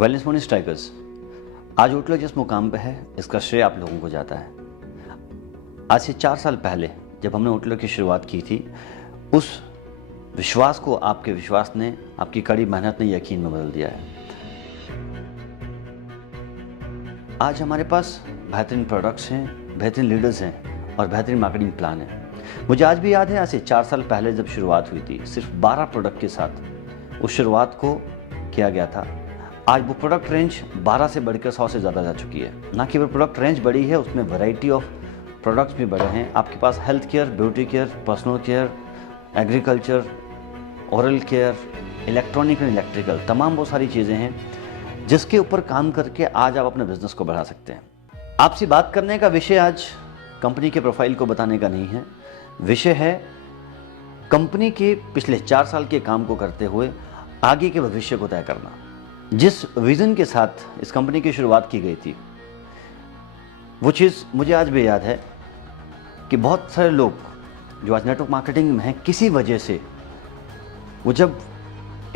Wellness money strikers आज hotel जिस मुकाम पे है इसका श्रेय आप लोगों को जाता है। आज से 4 साल पहले जब हमने होटल की शुरुआत की थी, उस विश्वास को आपके विश्वास ने, आपकी कड़ी मेहनत ने यकीन में बदल दिया है। आज हमारे पास बेहतरीन प्रोडक्ट्स हैं, बेहतरीन लीडर्स हैं और बेहतरीन मार्केटिंग प्लान है। मुझे आज भी याद है, आज से 4 साल पहले जब शुरुआत हुई थी, सिर्फ 12 प्रोडक्ट के साथ उस शुरुआत को किया गया था। आज वो प्रोडक्ट रेंज 12 से बढ़कर 100 से ज़्यादा जा चुकी है। ना केवल प्रोडक्ट रेंज बढ़ी है, उसमें वैरायटी ऑफ प्रोडक्ट्स भी बढ़े हैं। आपके पास health care, beauty care, personal care, agriculture, oral care, electronic and electrical, तमाम वो सारी चीज़ें हैं जिसके ऊपर काम करके आज आप अपने बिजनेस को बढ़ा सकते हैं। आपसे बात करने का विषय आज कंपनी के प्रोफाइल को बताने का नहीं है। विषय है कंपनी के पिछले 4 साल के काम को करते हुए आगे के भविष्य को तय करना। जिस विज़न के साथ इस कंपनी की शुरुआत की गई थी, वो चीज़ मुझे आज भी याद है कि बहुत सारे लोग जो आज नेटवर्क मार्केटिंग में हैं, किसी वजह से वो जब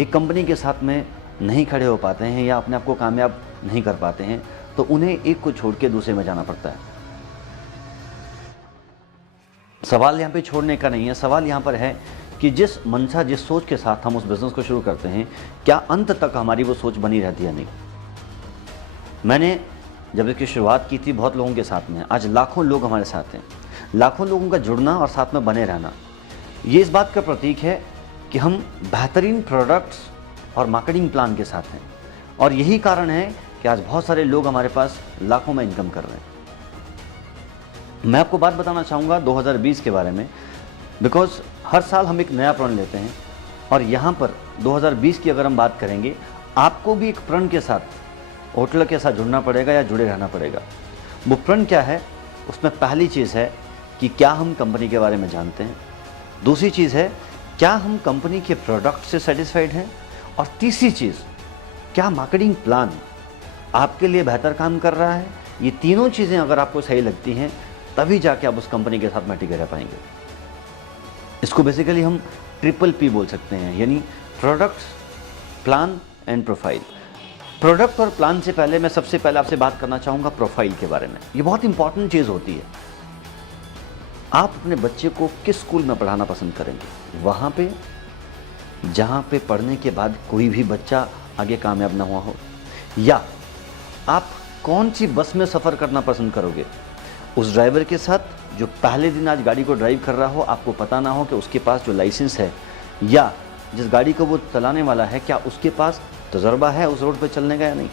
एक कंपनी के साथ में नहीं खड़े हो पाते हैं या अपने आप को कामयाब नहीं कर पाते हैं, तो उन्हें एक को छोड़ के दूसरे में जाना पड़ता है। सवाल यहाँ पे छोड़ने का नहीं है, सवाल यहाँ पर है कि जिस मनसा, जिस सोच के साथ हम उस बिज़नेस को शुरू करते हैं, क्या अंत तक हमारी वो सोच बनी रहती है नहीं। मैंने जब इसकी शुरुआत की थी बहुत लोगों के साथ में, आज लाखों लोग हमारे साथ हैं। लाखों लोगों का जुड़ना और साथ में बने रहना, ये इस बात का प्रतीक है कि हम बेहतरीन प्रोडक्ट्स और मार्केटिंग प्लान के साथ हैं। और यही कारण है कि आज बहुत सारे लोग हमारे पास लाखों में इनकम कर रहे हैं। मैं आपको बात बताना चाहूँगा 2020 के बारे में, बिकॉज हर साल हम एक नया प्रण लेते हैं और यहाँ पर 2020 की अगर हम बात करेंगे, आपको भी एक प्रण के साथ होटल के साथ जुड़ना पड़ेगा या जुड़े रहना पड़ेगा। वो प्रण क्या है? उसमें पहली चीज़ है कि क्या हम कंपनी के बारे में जानते हैं। दूसरी चीज़ है, क्या हम कंपनी के प्रोडक्ट से सेटिस्फाइड हैं। और तीसरी चीज़, क्या मार्केटिंग प्लान आपके लिए बेहतर काम कर रहा है। ये तीनों चीज़ें अगर आपको सही लगती हैं, तभी जाके आप उस कंपनी के साथ में टिके रह पाएंगे। इसको बेसिकली हम ट्रिपल पी बोल सकते हैं, यानी product, plan and profile. Product और प्लान से पहले मैं सबसे पहले आपसे बात करना चाहूँगा प्रोफाइल के बारे में। ये बहुत इंपॉर्टेंट चीज़ होती है। आप अपने बच्चे को किस स्कूल में पढ़ाना पसंद करेंगे? वहाँ पे जहाँ पे पढ़ने के बाद कोई भी बच्चा आगे कामयाब ना हुआ हो। या आप कौन सी बस में सफ़र करना पसंद करोगे? उस ड्राइवर के साथ जो पहले दिन आज गाड़ी को ड्राइव कर रहा हो, आपको पता ना हो कि उसके पास जो लाइसेंस है, या जिस गाड़ी को वो चलाने वाला है, क्या उसके पास तजर्बा है उस रोड पर चलने का या नहीं।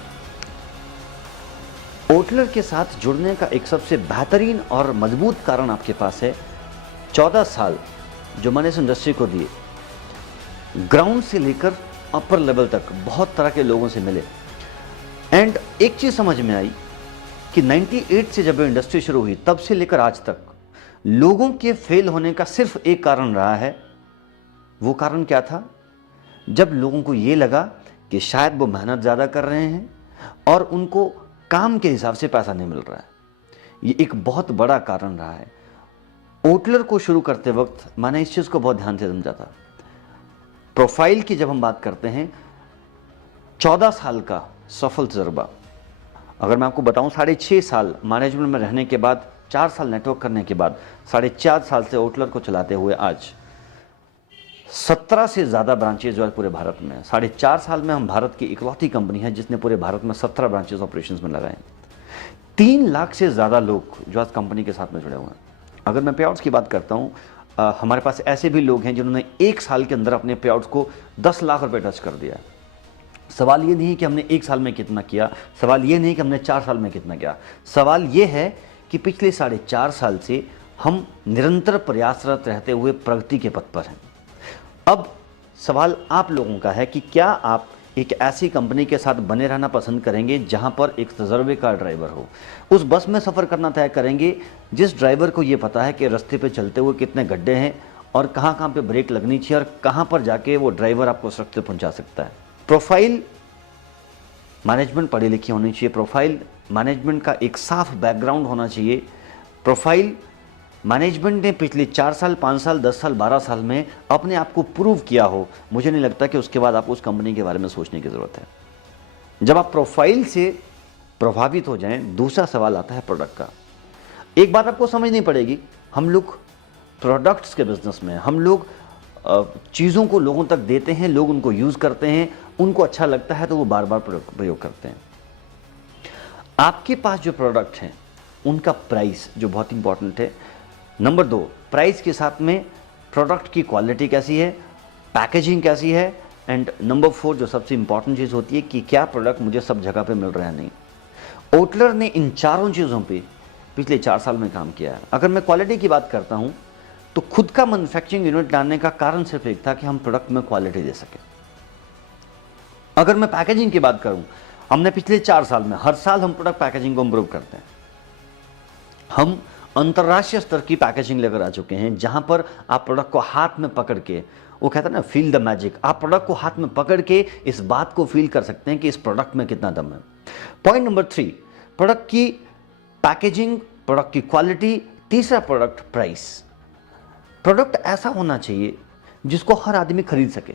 होटलर के साथ जुड़ने का एक सबसे बेहतरीन और मजबूत कारण आपके पास है। 14 साल जो मैंने इस इंडस्ट्री को दिए, ग्राउंड से लेकर अपर लेवल तक बहुत तरह के लोगों से मिले। एंड एक चीज़ समझ में आई कि 98 से जब इंडस्ट्री शुरू हुई, तब से लेकर आज तक लोगों के फेल होने का सिर्फ एक कारण रहा है। वो कारण क्या था? जब लोगों को ये लगा कि शायद वो मेहनत ज़्यादा कर रहे हैं और उनको काम के हिसाब से पैसा नहीं मिल रहा है। ये एक बहुत बड़ा कारण रहा है। होटलर को शुरू करते वक्त मैंने इस चीज़ को बहुत ध्यान से समझा था। प्रोफाइल की जब हम बात करते हैं, 14 साल का सफल तजर्बा, अगर मैं आपको बताऊं 6.5 साल मैनेजमेंट में रहने के बाद, 4 साल नेटवर्क करने के बाद, 4.5 साल से होटलर को चलाते हुए आज 17 से ज़्यादा ब्रांचेज जो है पूरे भारत में है। 4.5 साल में हम भारत की इकलौती कंपनी है जिसने पूरे भारत में 17 ब्रांचेज ऑपरेशंस में लगाए हैं। 3 लाख से ज़्यादा लोग जो आज कंपनी के साथ में जुड़े हुए हैं। अगर मैं पे आउट्स की बात करता हूँ, हमारे पास ऐसे भी लोग हैं जिन्होंने 1 साल के अंदर अपने पे आउट्स को 10 लाख रुपये टच कर दिया है। सवाल ये नहीं कि हमने 1 साल में कितना किया, सवाल ये नहीं कि हमने 4 साल में कितना किया, सवाल ये है कि पिछले 4.5 साल से हम निरंतर प्रयासरत रहते हुए प्रगति के पथ पर हैं। अब सवाल आप लोगों का है कि क्या आप एक ऐसी कंपनी के साथ बने रहना पसंद करेंगे जहां पर एक तजर्बेकार ड्राइवर हो। उस बस में सफ़र करना तय करेंगे जिस ड्राइवर को ये पता है कि रास्ते पे चलते हुए कितने गड्ढे हैं और कहाँ पे ब्रेक लगनी चाहिए और कहाँ पर जाके वो ड्राइवर आपको सुरक्षित तक पहुँचा सकता है। प्रोफाइल मैनेजमेंट पढ़ी लिखी होनी चाहिए। प्रोफाइल मैनेजमेंट का एक साफ बैकग्राउंड होना चाहिए। प्रोफाइल मैनेजमेंट ने पिछले 4 साल, 5 साल, 10 साल, 12 साल में अपने आप को प्रूव किया हो। मुझे नहीं लगता कि उसके बाद आपको उस कंपनी के बारे में सोचने की ज़रूरत है। जब आप प्रोफाइल से प्रभावित हो जाएं, दूसरा सवाल आता है प्रोडक्ट का। एक बात आपको समझनी पड़ेगी, हम लोग प्रोडक्ट्स के बिजनेस में, हम लोग चीज़ों को लोगों तक देते हैं, लोग उनको यूज़ करते हैं, उनको अच्छा लगता है तो वो बार बार प्रयोग करते हैं। आपके पास जो प्रोडक्ट हैं उनका प्राइस जो बहुत इंपॉर्टेंट है। नंबर 2, प्राइस के साथ में प्रोडक्ट की क्वालिटी कैसी है, पैकेजिंग कैसी है, एंड नंबर 4 जो सबसे इंपॉर्टेंट चीज़ होती है कि क्या प्रोडक्ट मुझे सब जगह पे मिल रहा है नहीं। ओटलर ने इन चारों चीज़ों पे पिछले 4 साल में काम किया है। अगर मैं क्वालिटी की बात करता हूँ तो खुद का मैन्युफैक्चरिंग यूनिट डालने का कारण सिर्फ एक था कि हम प्रोडक्ट में क्वालिटी दे सकें। अगर मैं पैकेजिंग की बात करूं, हमने पिछले 4 साल में हर साल हम प्रोडक्ट पैकेजिंग को इंप्रूव करते हैं। हम अंतर्राष्ट्रीय स्तर की पैकेजिंग लेकर आ चुके हैं, जहां पर आप प्रोडक्ट को हाथ में पकड़ के, वो कहते हैं ना फील द मैजिक, आप प्रोडक्ट को हाथ में पकड़ के इस बात को फील कर सकते हैं कि इस प्रोडक्ट में कितना दम है। पॉइंट नंबर 3, प्रोडक्ट की पैकेजिंग, प्रोडक्ट की क्वालिटी। तीसरा प्रोडक्ट प्राइस। प्रोडक्ट ऐसा होना चाहिए जिसको हर आदमी खरीद सके।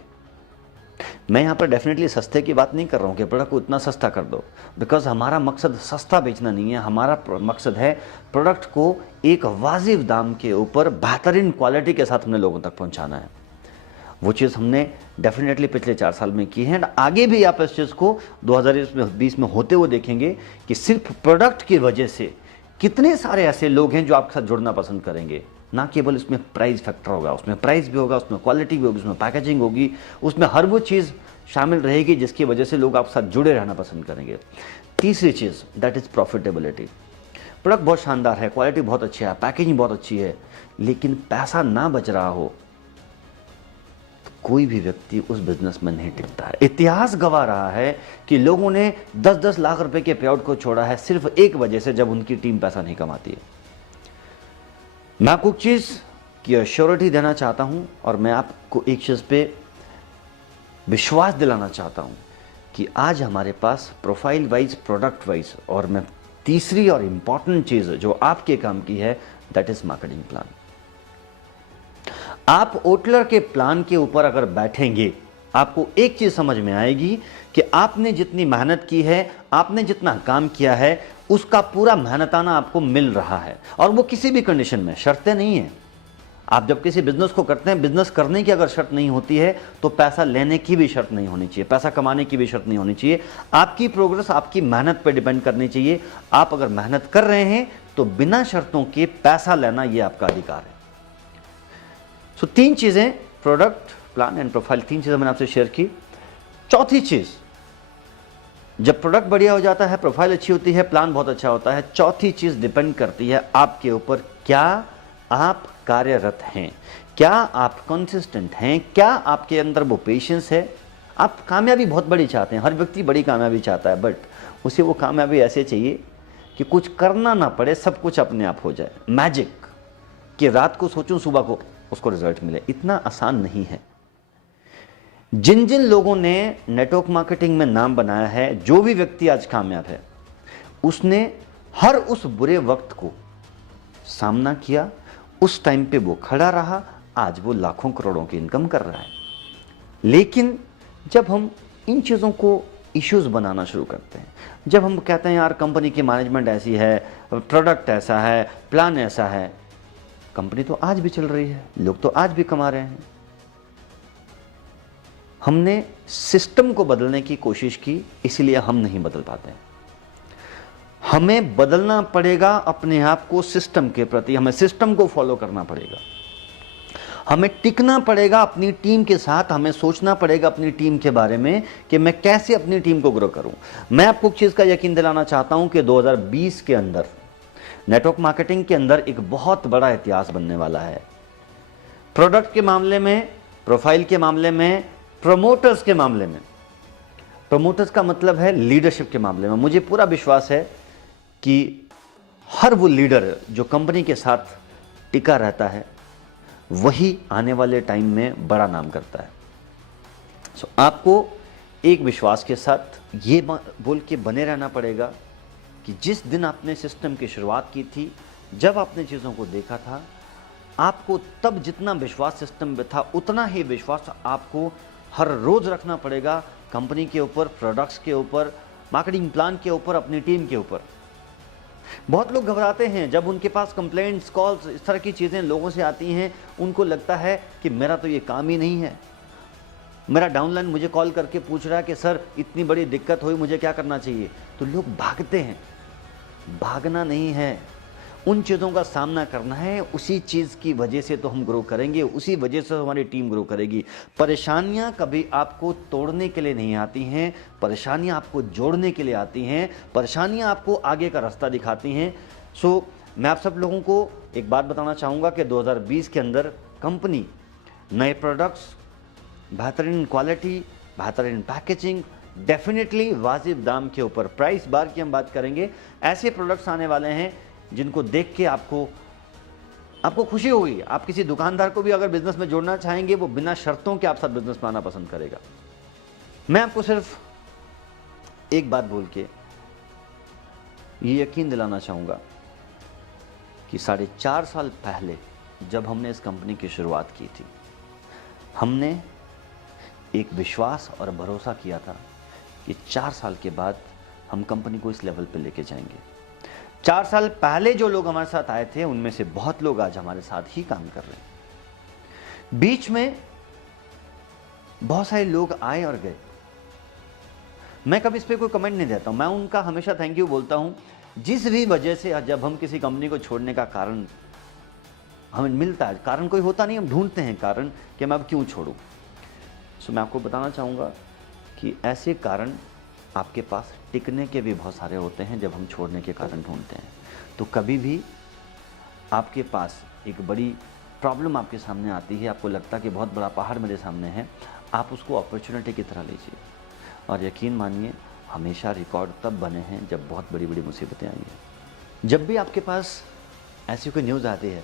मैं यहाँ पर डेफिनेटली सस्ते की बात नहीं कर रहा हूँ कि प्रोडक्ट को इतना सस्ता कर दो, बिकॉज हमारा मकसद सस्ता बेचना नहीं है। हमारा मकसद है प्रोडक्ट को एक वाजिब दाम के ऊपर बेहतरीन क्वालिटी के साथ हमने लोगों तक पहुँचाना है। वो चीज़ हमने डेफिनेटली पिछले 4 साल में की है, आगे भी आप इस चीज़ को 2020 में होते हुए देखेंगे कि सिर्फ प्रोडक्ट की वजह से कितने सारे ऐसे लोग हैं जो आपके साथ जुड़ना पसंद करेंगे। ना केवल इसमें प्राइस फैक्टर होगा, उसमें प्राइस भी होगा, उसमें क्वालिटी भी होगी, उसमें पैकेजिंग होगी, उसमें हर वो चीज़ शामिल रहेगी जिसकी वजह से लोग आपके साथ जुड़े रहना पसंद करेंगे। तीसरी चीज़ दैट इज़ प्रॉफिटेबिलिटी। प्रोडक्ट बहुत शानदार है, क्वालिटी बहुत अच्छी है, पैकेजिंग बहुत अच्छी है, लेकिन पैसा ना बच रहा हो तो कोई भी व्यक्ति उस बिजनेस में नहीं टिकता है। इतिहास गवाह रहा है कि लोगों ने 10-10 लाख रुपए के पे आउट को छोड़ा है सिर्फ एक वजह से, जब उनकी टीम पैसा नहीं कमाती है। मैं आपको एक चीज़ की अश्योरिटी देना चाहता हूं और मैं आपको एक चीज़ पे विश्वास दिलाना चाहता हूं कि आज हमारे पास प्रोफाइल वाइज, प्रोडक्ट वाइज, और मैं तीसरी और इंपॉर्टेंट चीज़ जो आपके काम की है दैट इज मार्केटिंग प्लान। आप ओटलर के प्लान के ऊपर अगर बैठेंगे, आपको एक चीज़ समझ में आएगी कि आपने जितनी मेहनत की है, आपने जितना काम किया है, उसका पूरा मेहनताना आपको मिल रहा है। और वो किसी भी कंडीशन में, शर्तें नहीं है। आप जब किसी बिजनेस को करते हैं, बिजनेस करने की अगर शर्त नहीं होती है तो पैसा लेने की भी शर्त नहीं होनी चाहिए, पैसा कमाने की भी शर्त नहीं होनी चाहिए। आपकी प्रोग्रेस आपकी मेहनत पर डिपेंड करनी चाहिए। आप अगर मेहनत कर रहे हैं तो बिना शर्तों के पैसा लेना ये आपका अधिकार है। सो 3 चीज़ें, प्रोडक्ट, प्लान एंड प्रोफाइल, 3 चीज़ें मैंने आपसे शेयर की। चौथी चीज़, जब प्रोडक्ट बढ़िया हो जाता है, प्रोफाइल अच्छी होती है, प्लान बहुत अच्छा होता है, चौथी चीज़ डिपेंड करती है आपके ऊपर, क्या आप कार्यरत हैं, क्या आप कंसिस्टेंट हैं, क्या आपके अंदर वो पेशेंस है। आप कामयाबी बहुत बड़ी चाहते हैं, हर व्यक्ति बड़ी कामयाबी चाहता है, बट उसे वो कामयाबी ऐसे चाहिए कि कुछ करना ना पड़े, सब कुछ अपने आप हो जाए। मैजिक कि रात को सोचूं सुबह को उसको रिजल्ट मिले, इतना आसान नहीं है। जिन जिन लोगों ने नेटवर्क मार्केटिंग में नाम बनाया है, जो भी व्यक्ति आज कामयाब है, उसने हर उस बुरे वक्त को सामना किया, उस टाइम पे वो खड़ा रहा, आज वो लाखों करोड़ों की इनकम कर रहा है। लेकिन जब हम इन चीज़ों को इश्यूज बनाना शुरू करते हैं, जब हम कहते हैं यार कंपनी की मैनेजमेंट ऐसी है, प्रोडक्ट ऐसा है, प्लान ऐसा है, कंपनी तो आज भी चल रही है, लोग तो आज भी कमा रहे हैं। हमने सिस्टम को बदलने की कोशिश की, इसलिए हम नहीं बदल पाते। हमें बदलना पड़ेगा अपने आप को सिस्टम के प्रति, हमें सिस्टम को फॉलो करना पड़ेगा, हमें टिकना पड़ेगा अपनी टीम के साथ, हमें सोचना पड़ेगा अपनी टीम के बारे में कि मैं कैसे अपनी टीम को ग्रो करूं। मैं आपको एक चीज़ का यकीन दिलाना चाहता हूं कि 2020 के अंदर नेटवर्क मार्केटिंग के अंदर एक बहुत बड़ा इतिहास बनने वाला है। प्रोडक्ट के मामले में, प्रोफाइल के मामले में, प्रमोटर्स के मामले में। प्रमोटर्स का मतलब है लीडरशिप के मामले में। मुझे पूरा विश्वास है कि हर वो लीडर जो कंपनी के साथ टिका रहता है, वही आने वाले टाइम में बड़ा नाम करता है। सो आपको एक विश्वास के साथ ये बोल के बने रहना पड़ेगा कि जिस दिन आपने सिस्टम की शुरुआत की थी, जब आपने चीज़ों को देखा था, आपको तब जितना विश्वास सिस्टम में था, उतना ही विश्वास आपको हर रोज़ रखना पड़ेगा कंपनी के ऊपर, प्रोडक्ट्स के ऊपर, मार्केटिंग प्लान के ऊपर, अपनी टीम के ऊपर। बहुत लोग घबराते हैं जब उनके पास कंप्लेंट्स, कॉल्स, इस तरह की चीज़ें लोगों से आती हैं। उनको लगता है कि मेरा तो ये काम ही नहीं है। मेरा डाउनलाइन मुझे कॉल करके पूछ रहा है कि सर इतनी बड़ी दिक्कत हुई, मुझे क्या करना चाहिए। तो लोग भागते हैं। भागना नहीं है, उन चीज़ों का सामना करना है। उसी चीज़ की वजह से तो हम ग्रो करेंगे, उसी वजह से हमारी टीम ग्रो करेगी। परेशानियां कभी आपको तोड़ने के लिए नहीं आती हैं, परेशानियां आपको जोड़ने के लिए आती हैं, परेशानियां आपको आगे का रास्ता दिखाती हैं। मैं आप सब लोगों को एक बात बताना चाहूँगा कि 2020 के अंदर कंपनी नए प्रोडक्ट्स, बेहतरीन क्वालिटी, बेहतरीन पैकेजिंग, डेफिनेटली वाजिब दाम के ऊपर, प्राइस बार की हम बात करेंगे, ऐसे प्रोडक्ट्स आने वाले हैं जिनको देख के आपको खुशी होगी। आप किसी दुकानदार को भी अगर बिजनेस में जोड़ना चाहेंगे, वो बिना शर्तों के आप साथ बिजनेस में आना पसंद करेगा। मैं आपको सिर्फ एक बात बोल के ये यकीन दिलाना चाहूँगा कि 4.5 साल पहले जब हमने इस कंपनी की शुरुआत की थी, हमने एक विश्वास और भरोसा किया था कि 4 साल के बाद हम कंपनी को इस लेवल पे लेके जाएंगे। 4 साल पहले जो लोग हमारे साथ आए थे, उनमें से बहुत लोग आज हमारे साथ ही काम कर रहे हैं। बीच में बहुत सारे लोग आए और गए। मैं कभी इस पे कोई कमेंट नहीं देता हूं, मैं उनका हमेशा थैंक यू बोलता हूं, जिस भी वजह से जब हम किसी कंपनी को छोड़ने का कारण हमें मिलता है। कारण कोई होता नहीं, हम ढूंढते हैं कारण कि मैं अब क्यों छोड़ूं। मैं आपको बताना चाहूँगा कि ऐसे कारण आपके पास टिकने के भी बहुत सारे होते हैं जब हम छोड़ने के कारण ढूंढते हैं। तो कभी भी आपके पास एक बड़ी प्रॉब्लम आपके सामने आती है, आपको लगता है कि बहुत बड़ा पहाड़ मेरे सामने है, आप उसको अपॉर्चुनिटी की तरह लीजिए। और यकीन मानिए, हमेशा रिकॉर्ड तब बने हैं जब बहुत बड़ी बड़ी मुसीबतें आई हैं। जब भी आपके पास ऐसी कोई न्यूज़ आती है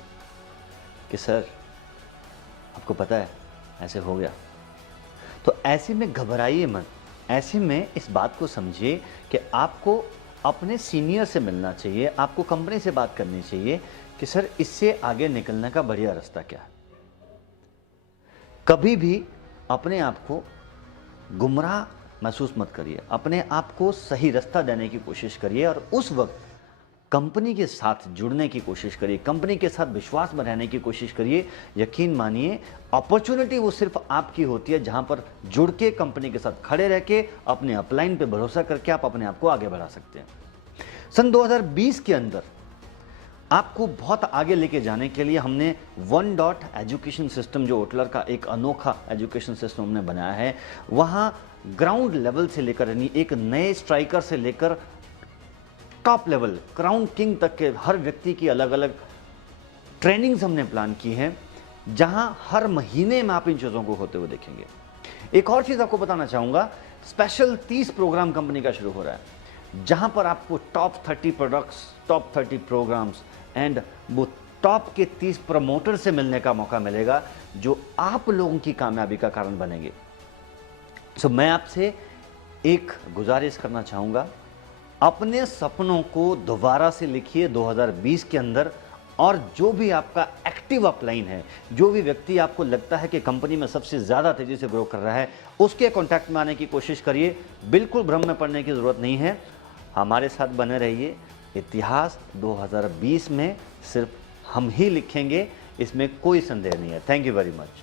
कि सर आपको पता है ऐसे हो गया, तो ऐसे में घबराइए मत। ऐसे में इस बात को समझिए कि आपको अपने सीनियर से मिलना चाहिए, आपको कंपनी से बात करनी चाहिए कि सर इससे आगे निकलने का बढ़िया रास्ता क्या है। कभी भी अपने आप को गुमराह महसूस मत करिए, अपने आप को सही रास्ता देने की कोशिश करिए और उस वक्त कंपनी के साथ जुड़ने की कोशिश करिए, कंपनी के साथ विश्वास बनाने की कोशिश करिए। यकीन मानिए, अपॉर्चुनिटी वो सिर्फ आपकी होती है जहां पर जुड़ के कंपनी के साथ खड़े रह के अपने अपलाइन पे भरोसा करके आप अपने आप को आगे बढ़ा सकते हैं। सन 2020 के अंदर आपको बहुत आगे लेके जाने के लिए हमने वन डॉट एजुकेशन सिस्टम, जो ओटलर का एक अनोखा एजुकेशन सिस्टम हमने बनाया है, वहां ग्राउंड लेवल से लेकर, यानी एक नए स्ट्राइकर से लेकर टॉप लेवल क्राउन किंग तक के हर व्यक्ति की अलग अलग ट्रेनिंग्स हमने प्लान की हैं, जहां हर महीने में आप इन चीज़ों को होते हुए देखेंगे। एक और चीज़ आपको बताना चाहूँगा, स्पेशल 30 प्रोग्राम कंपनी का शुरू हो रहा है, जहां पर आपको top 30 products, top 30 programs and वो टॉप के 30 प्रमोटर से मिलने का मौका मिलेगा, जो आप लोगों की कामयाबी का कारण बनेंगे। मैं आपसे एक गुजारिश करना चाहूँगा, अपने सपनों को दोबारा से लिखिए 2020 के अंदर, और जो भी आपका एक्टिव अपलाइन है, जो भी व्यक्ति आपको लगता है कि कंपनी में सबसे ज़्यादा तेज़ी से ग्रो कर रहा है, उसके कॉन्टैक्ट में आने की कोशिश करिए। बिल्कुल भ्रम में पड़ने की ज़रूरत नहीं है, हमारे साथ बने रहिए। इतिहास 2020 में सिर्फ हम ही लिखेंगे, इसमें कोई संदेह नहीं है। Thank you very much.